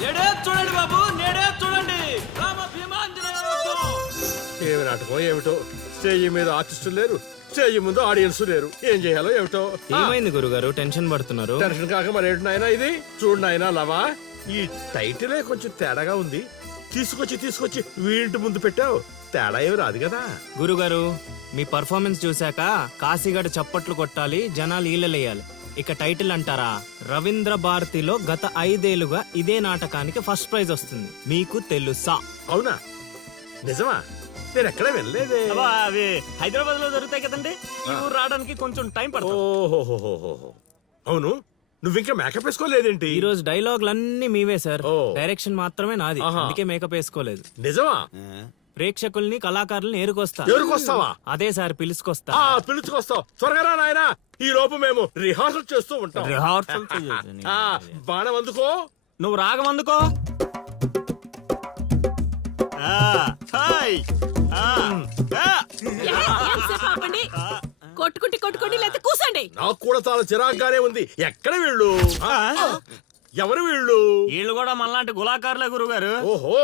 నేడే చూడండి బాబు, నేడే చూడండి, రామ భీమాంజనేయ యుద్ధం. ఏమి నాటకం ఏమిటో, స్టేజ్ మీద ఆర్టిస్టులు లేరు, స్టేజ్ ముందు ఆడియన్స్ లేరు, ఏం చేయాలో ఏమిటో. ఏమైంది గురుగారు, టెన్షన్ పడుతున్నారు? టెన్షన్ కాక మరేంటి నాయనా ఇది? చూడు నాయనా లవా, ఈ టైటిలే కొంచెం తేడాగా ఉంది. తీసుకొచ్చి వీంటి ముందు పెట్టావు, తేడా ఏమి రాదు కదా. గురుగారు, మీ పర్ఫార్మెన్స్ చూశాక కాశీగడ చప్పట్లు కొట్టాలి, జనాలు ఈలలేయాలి. ఇక టైటిల్ అంటారా, రవీంద్ర భారతిలో గత 5 ఏళ్లుగా ఇదే నాటకానికి ఫస్ట్ ప్రైజ్ వస్తుంది. మీకు తెలుసా? అవునా? నిజమా? నేను ఎక్కడ వెళ్ళలేదే. అవి హైదరాబాద్ లో దొరుకుతాయి కదండి, ఈ ఊరు రావడానికి కొంచెం టైం పడుతుంది. ఓహో, అవును, నువ్వింకా మేకప్ వేసుకోలేదేంటి? ఈ రోజు డైలాగులన్నీ మీవే సార్, ఓ. డైరెక్షన్ మాత్రమే నాది. ఆహా. అందుకే మేకప్ వేసుకోలేదు. నిజమా? ప్రేక్షకుల్ని కళాకారుల్ని ఏరుకొస్తా. ఎవరికొస్తావా? అదే సార్, పిలుచుకొస్తా. పిలుచుకొస్తావు. త్వరగా రా నాయనా, ఈ లోపు మేము రిహార్సల్ చేస్తూ ఉంటాం. రిహార్సల్ బాణం అందుకో. నువ్వు రాగం అందుకో. కొట్టుకుంటే కొట్టుకోండి లేకపోతే కూసండి. నాకు కూడా చాలా చిరాగ్గానే ఉంది. ఎక్కడ వీళ్ళు? ఎవరు వీళ్ళు? వీళ్ళు కూడా మనలాంటి గులాకారులే గురుగారు. ఓహో,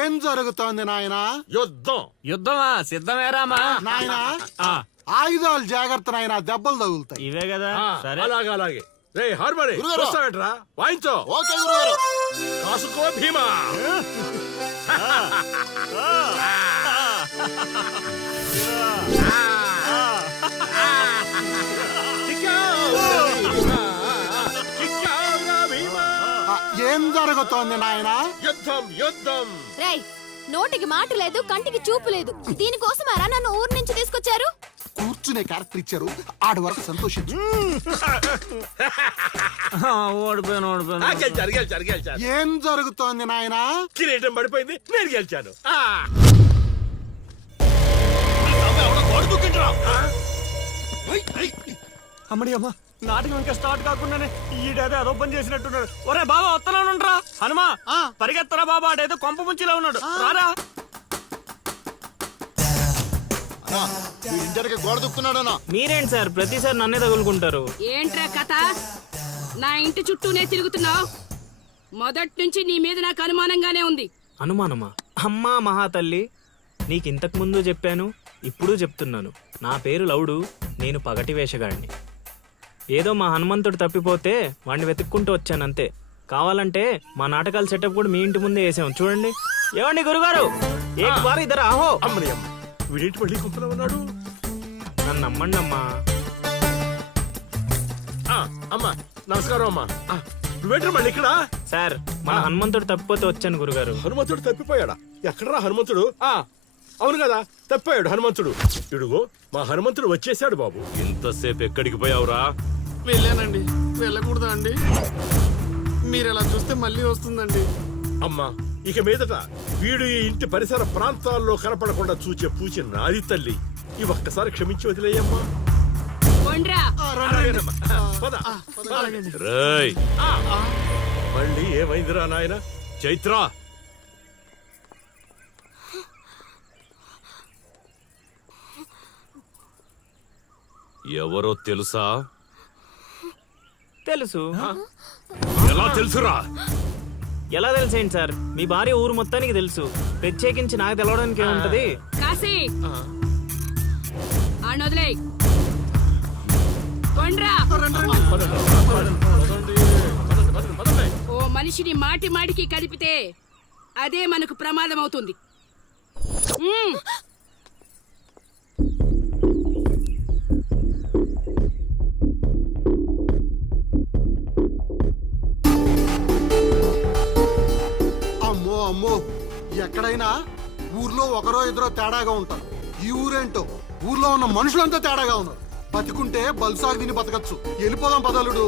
ఏం జరుగుతోంది నాయనా? యుద్ధం. యుద్ధమా? సిద్ధమేరామా? నాయనా ఆయుధాలు జాగ్రత్త నాయనా, దెబ్బలు తగులుతాయి. ఇవే కదా. సరే, అలాగే అలాగే. రే హార్మోని వస్తావేంట్రా? వాయించో. ఓకే గురుగారు. కాసుకో భీమా. ఏం జరుగుతోంది నాయనా? యుద్ధం యుద్ధం. రేయ్, నోటికి మాట లేదు, కంటికి చూపు లేదు. దీనికోసమారా నన్ను ఊరు నుంచి తీసుకొచ్చారు? కూర్చునే క్యారెక్టర్ ఇచ్చారు, ఆడి వరకు సంతోషించు. ఓడిపోయాను. గెలిచారు గెలిచారు గెలిచారు. ఏం జరుగుతోంది నాయనా? కిరీటం పడిపోయింది, నేను గెలిచాను. అమ్మడి అమ్మ, నాటకం ఇంకా స్టార్ట్ కాకుండానే ఈడేదో అదో పని చేసినట్టున్నాడు. ఒరే బాబా, వస్తున్నానుండ్రా. హనుమా, పరిగెత్తరా బాబా, ఆడేదో కొంప ముంచిలా ఉన్నాడు. రారా. ఇంటర్కి గోడ దుక్కుతున్నాడనా? మీరేంటి సార్ ప్రతిసారి నన్నే తగులుకుంటారు? ఏంట్రా కథ? నా ఇంటి చుట్టూనే తిరుగుతున్నావు. మొదటి నుంచి నీ మీద నాకు అనుమానంగానే ఉంది. అనుమానమా? అమ్మా మహాతల్లి, నీకు ఇంతకు ముందు చెప్పాను, ఇప్పుడు చెప్తున్నాను. నా పేరు లవుడు, నేను పగటి వేషగాడిని. ఏదో మా హనుమంతుడు తప్పిపోతే వాడిని వెతుక్కుంటూ వచ్చానంతే. కావాలంటే మా నాటకాల సెటప్ కూడా మీ ఇంటి ముందే వేసాం, చూడండి. ఏమండి గురుగారు, ఏక్ బార్ ఇద్దరు ఆహో. అమ్మని అమ్మ, వీడేంటి మళ్ళీ కుంపలో ఉన్నాడు? నన్ను నమ్మండి అమ్మా. అమ్మా నమస్కారం అమ్మా. నువ్వేంటి మళ్ళీ ఇక్కడ? సార్, మన హనుమంతుడు తప్పిపోతే వచ్చాను గురుగారు. హనుమంతుడు తప్పిపోయాడా? ఎక్కడరా హనుమంతుడు? అవును కదా, తప్పిపోయాడు హనుమంతుడు. ఇడుగో మా హనుమంతుడు వచ్చేసాడు బాబు. ఇంతసేపు ఎక్కడికి పోయావురా? వెళ్ళానండి. వెళ్ళకూడదా అండి? మీరు ఎలా చూస్తే మళ్ళీ వస్తుందండి. అమ్మా, ఇక మీదట వీడు ఈ ఇంటి పరిసర ప్రాంతాల్లో కనపడకుండా చూచే పూచి నాది తల్లి. ఈ ఒక్కసారి క్షమించి వదిలేయమ్మా. అలాగేనమ్మా. పద. రేయ్, మళ్ళీ ఏమైందిరా నాయన? చైత్ర, ఎవరో తెలుసా? తెలుసు. ఎలా తెలుసురా? ఎలా తెలుసేంటి సార్, మీ భార్య ఊరు మొత్తానికి తెలుసు. ప్రత్యేకించి నాకు తెలవడానికి ఏముంటది? కాశీ, ఆడొదిలే. ఓ మనిషిని మాటి మాటికి కదిపితే అదే మనకు ప్రమాదం అవుతుంది. అమ్మో అమ్మో, ఎక్కడైనా ఊర్లో ఒకరో ఇద్దరో తేడాగా ఉంటారు. ఈ ఊరేంటో ఊర్లో ఉన్న మనుషులంతా తేడాగా ఉన్నారు. బతికుంటే బల్సాగు తిని బతకచ్చు. వెళ్ళిపోదాం పదలుడు.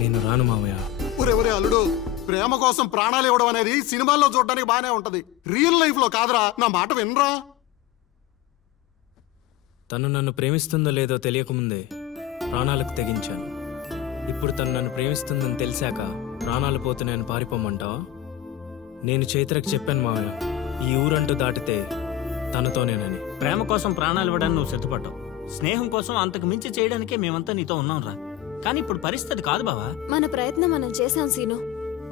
నేను రాను మావయ్య. ఒరే అల్లుడు, ప్రేమ కోసం ప్రాణాలు ఇవ్వడం అనేది సినిమాల్లో చూడడానికి బానే ఉంటది, రియల్ లైఫ్ లో కాదురా. నా మాట వినరా? తను నన్ను ప్రేమిస్తుందో లేదో తెలియకముందే ప్రాణాలకు తెగించాను. ఇప్పుడు తను నన్ను ప్రేమిస్తుందని తెలిసాక ప్రాణాలు పోతున్నాయని పారిపోమంటావా? నేను చైత్రకు చెప్పాను మావయ్య, ఈ ఊరంటూ దాటితే తనతోనేనని. ప్రేమ కోసం ప్రాణాలు ఇవ్వడానికి నువ్వు సిద్ధపడ్డావు. స్నేహం కోసం అంతకు మించి చేయడానికే మేమంతా నీతో ఉన్నాం రా. కానీ ఇప్పుడు పరిస్థితి కాదు బావా. మన ప్రయత్నం మనం చేశాం సీను.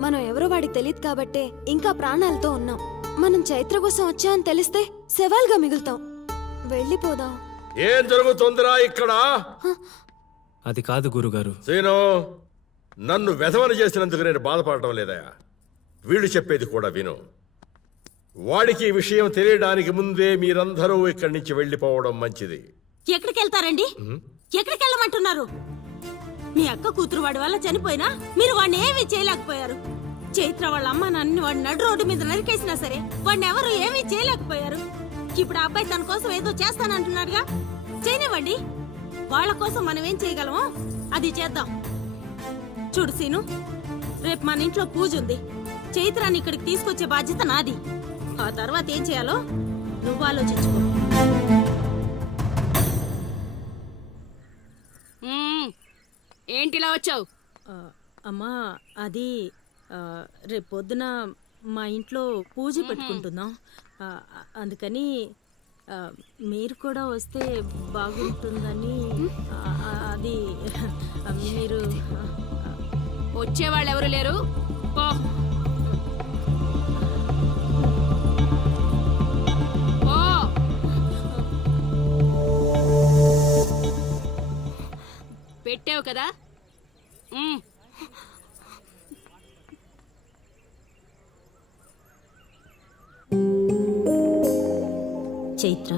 మనం ఎవరో వాడికి తెలియదు కాబట్టే ఇంకా ప్రాణాలతో ఉన్నాం. మనం చైత్ర కోసం వచ్చామని తెలిస్తే శవాల్గా మిగులుతాం. వెళ్ళిపోదాం. ఏం జరుగుతుందిరా ఇక్కడ? అది కాదు గురుగారు. సీను, నన్ను వెధవని చేసినందుకు నేను బాధపడటం లేదయా. వీళ్ళు చెప్పేది కూడా విను. వాడికి ఈ విషయం తెలియడానికి ముందే మీరందరూ ఇక్కడి నుంచి వెళ్ళిపోవడం మంచిది. ఎక్కడికి వెళ్తారండి? ఎక్కడికి వెళ్ళమంటున్నారు? మీ అక్క కూతురు వాడి వల్ల చనిపోయినా మీరు వాడిని ఏమీ చేయలేకపోయారు. చైత్ర వాళ్ళ అమ్మ నన్ను వాడి నడు రోడ్డు మీద నరికేసినా సరే వాడిని ఎవరు ఏమీ చేయలేకపోయారు. ఇప్పుడు ఆ అబ్బాయి తన కోసం ఏదో చేస్తానంటున్నాడుగా, చేయనివ్వండి. వాళ్ళ కోసం మనం ఏం చేయగలమో అది చేద్దాం. చూడు సీను, రేపు మన ఇంట్లో పూజ ఉంది. చైత్రాన్ని ఇక్కడికి తీసుకొచ్చే బాధ్యత నాది. ఆ తర్వాత ఏం చేయాలో నువ్వు ఆలోచించుకో. ఏంటిలా వచ్చావు? అమ్మా అది రేపు పొద్దున మా ఇంట్లో పూజ పెట్టుకుంటున్నాం. అందుకని మీరు కూడా వస్తే బాగుంటుందని. అది మీరు వచ్చేవాళ్ళు ఎవరు లేరు, పో. పో. పెట్టావు కదా. చైత్ర,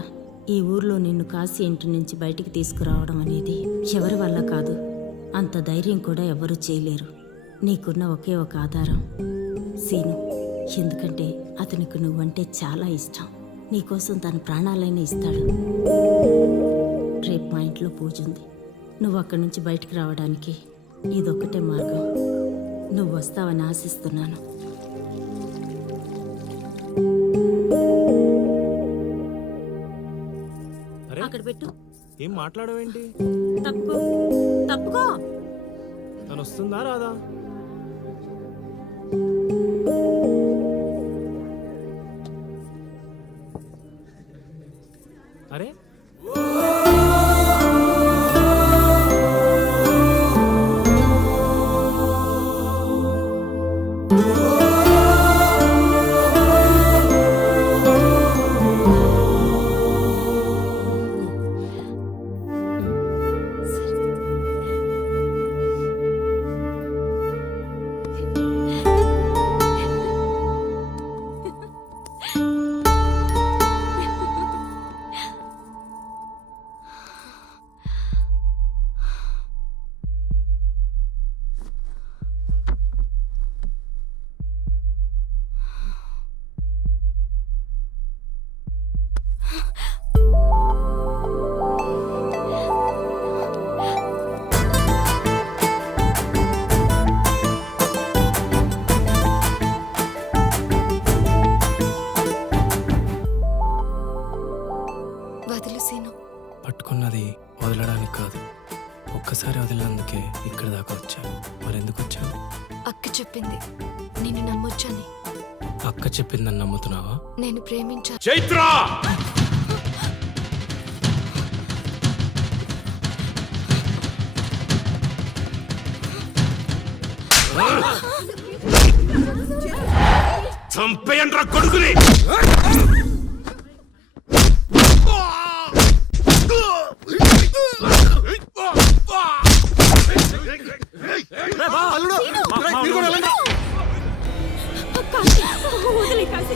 ఈ ఊర్లో నిన్ను కాశీ ఇంటి నుంచి బయటికి తీసుకురావడం అనేది ఎవరి వల్ల కాదు. అంత ధైర్యం కూడా ఎవరు చేయలేరు. నీకున్న ఒకే ఒక ఆధారం సీను. ఎందుకంటే అతనికి నువ్వంటే చాలా ఇష్టం. నీకోసం తన ప్రాణాలైనా ఇస్తాడు. రేపు మా ఇంట్లో పూజ ఉంది. నువ్వు అక్కడి నుంచి బయటికి రావడానికి ఇదొక్కటే మార్గం. నువ్వు వస్తావని ఆశిస్తున్నాను. అక్కడ పెట్టు. ఏం మాట్లాడవేంటి? తప్పుకో, తప్పుకో. తను వస్తుందా రాదా? అరే పట్టుకున్నది వదలడానికి కాదు, ఒక్కసారి వదిలినందుకే ఇక్కడ దాకా వచ్చాను. మరెందుకు వచ్చాను? అక్క చెప్పింది నిన్ను నమ్మొచ్చని. అక్క చెప్పిందని నమ్ముతున్నావా? నేను ప్రేమించా. చైత్ర! చంపేయండ్రా కొడుకుని!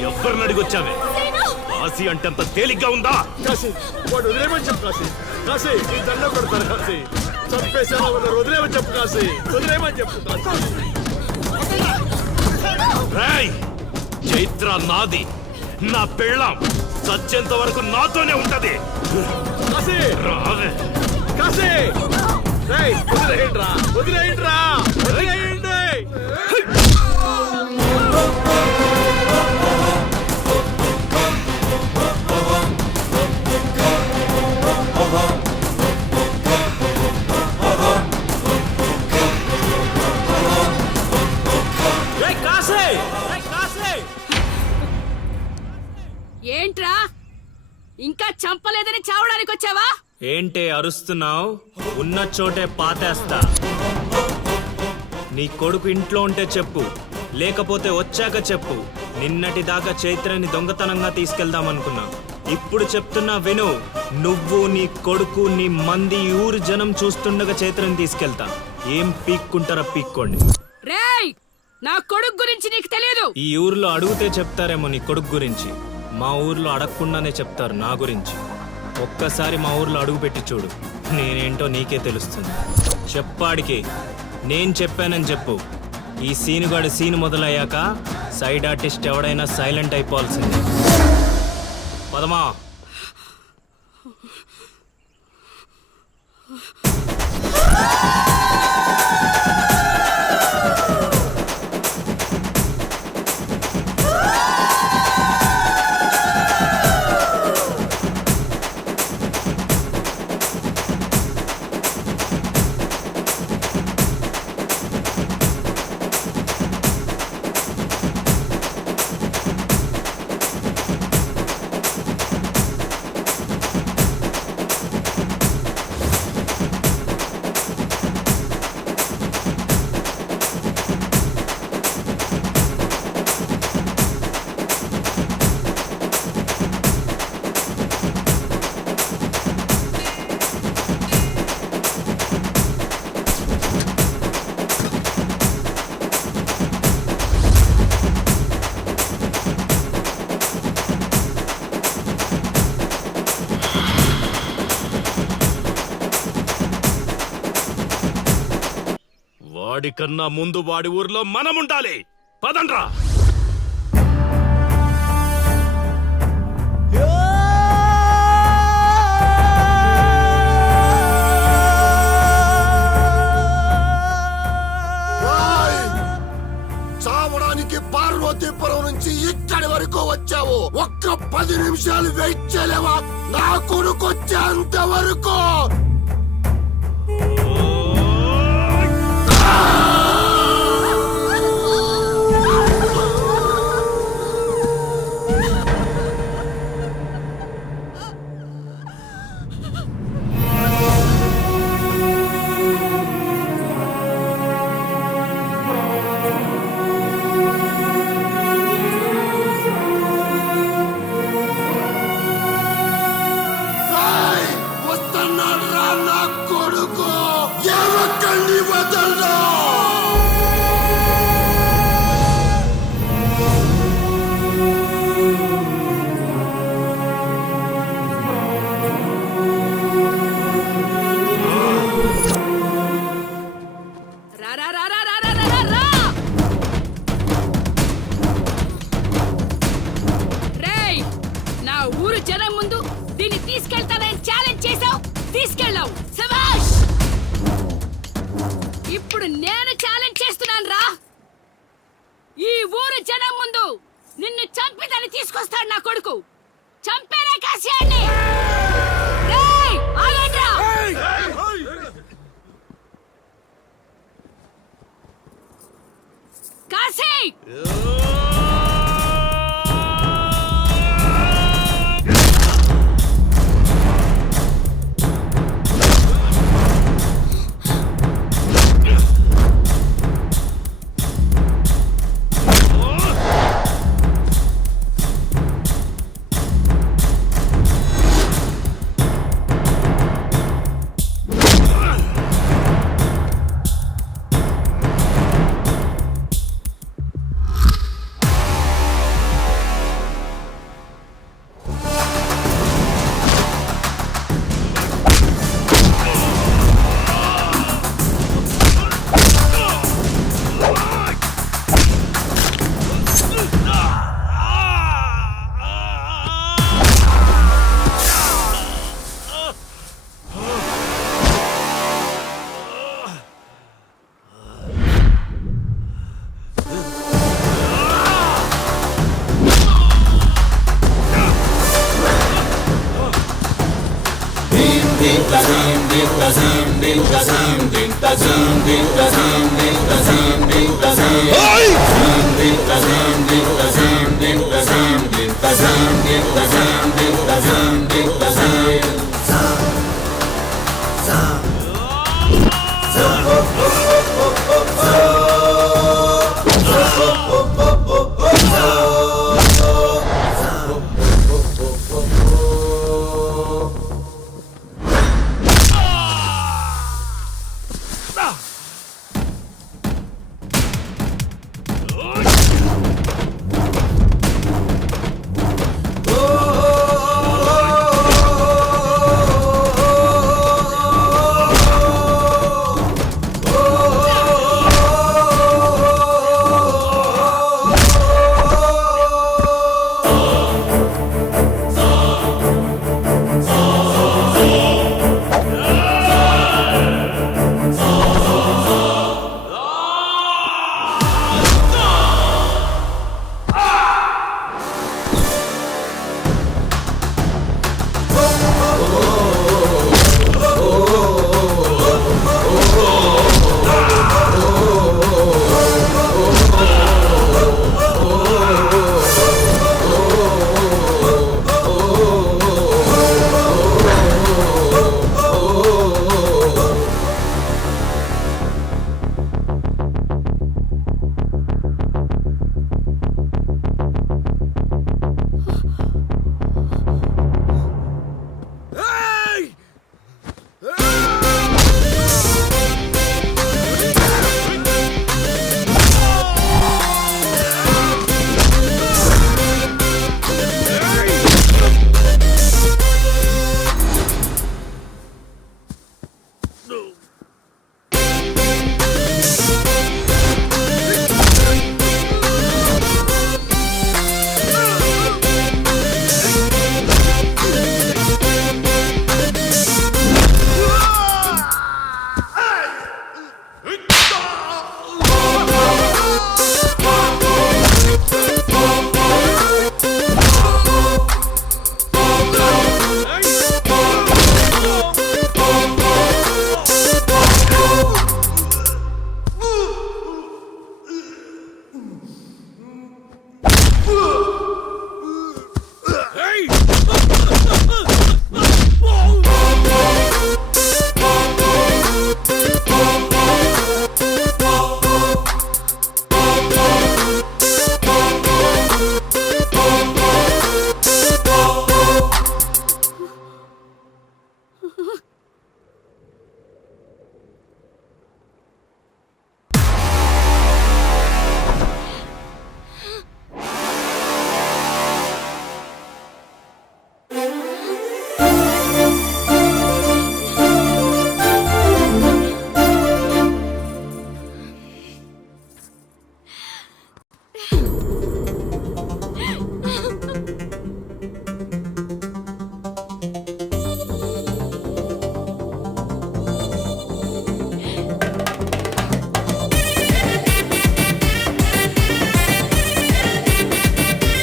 ఎవరిని అడిగొచ్చావే? కాశీ అంటే అంత తేలిగ్గా ఉందా? కాశీ, వాడు వదిలేమని చెప్పు కాశీ. కాశీ, నీ దండ కొడతారు కాశీ. చంపేసేలా ఉన్నారు, వదిలేమని చెప్పు కాశీ. వదిలేమని చెప్పు కాశీ. రేయ్! చైత్ర నాది, నా పెళ్ళాం. చచ్చేంత వరకు నాతోనే ఉంటది. కాశీ, రావే. కాశీ! రేయ్, వదిలేయండిరా, వదిలేయండిరా, వదిలేయండి. ఏంట్రా, ఇంకా చంపలేదని చావడానికి వచ్చావా? ఏంటే అరుస్తున్నావు? ఉన్న చోటే పాతేస్తా. నీ కొడుకు ఇంట్లో ఉంటే చెప్పు, లేకపోతే వచ్చాక చెప్పు. నిన్నటి దాకా చైత్రని దొంగతనంగా తీసుకెళ్దామనుకున్నా. ఇప్పుడు చెప్తున్నా విను. నువ్వు, నీ కొడుకు, నీ మంది, ఊరు జనం చూస్తుండగా చైత్రని తీసుకెళ్తా. ఏం పీక్కుంటారా పీక్కోండి. రేయ్, నా కొడుకు గురించి నీకు తెలియదు. ఈ ఊర్లో అడిగితే చెప్తారేమో నీ కొడుకు గురించి. మా ఊర్లో అడగకుండానే చెప్తారు నా గురించి. ఒక్కసారి మా ఊర్లో అడుగు పెట్టి చూడు, నేనేంటో నీకే తెలుస్తుంది. చెప్పాడికి నేను చెప్పానని చెప్పు. ఈ సీనుగాడి సీను మొదలయ్యాక సైడ్ ఆర్టిస్ట్ ఎవడైనా సైలెంట్ అయిపోవాల్సిందే. పదమా. వాడికన్నా ముందు వాడి ఊర్లో మనం ఉండాలి. పదండ్రా. చావడానికి పార్వతీపురం నుంచి ఇక్కడి వరకు వచ్చావు. ఒక్క 10 నిమిషాలు వెయిట్ చేయలేవా? నా కొడుకు వచ్చేంత వరకు. వస్తున్నాడు రా నా కొడుకు. ఎవరికండి వదలరా. రా రా రా రా రా రా రా రా. రేయ్, నా ఊరు జనం ముందు దీన్ని తీసుకెళ్తానని ఛాలెంజ్ చేసావు, తీసుకెళ్ళావు. శభాష్. ఇప్పుడు నేను ఛాలెంజ్ చేస్తున్నాను రా. ఈ ఊరు జనం ముందు నిన్ను చంపి దాన్ని తీసుకొస్తాడు నా కొడుకు. చంపేరా కాశీయాన్ని. రేయ్, ఆగండ్రా. కాశీ. Oh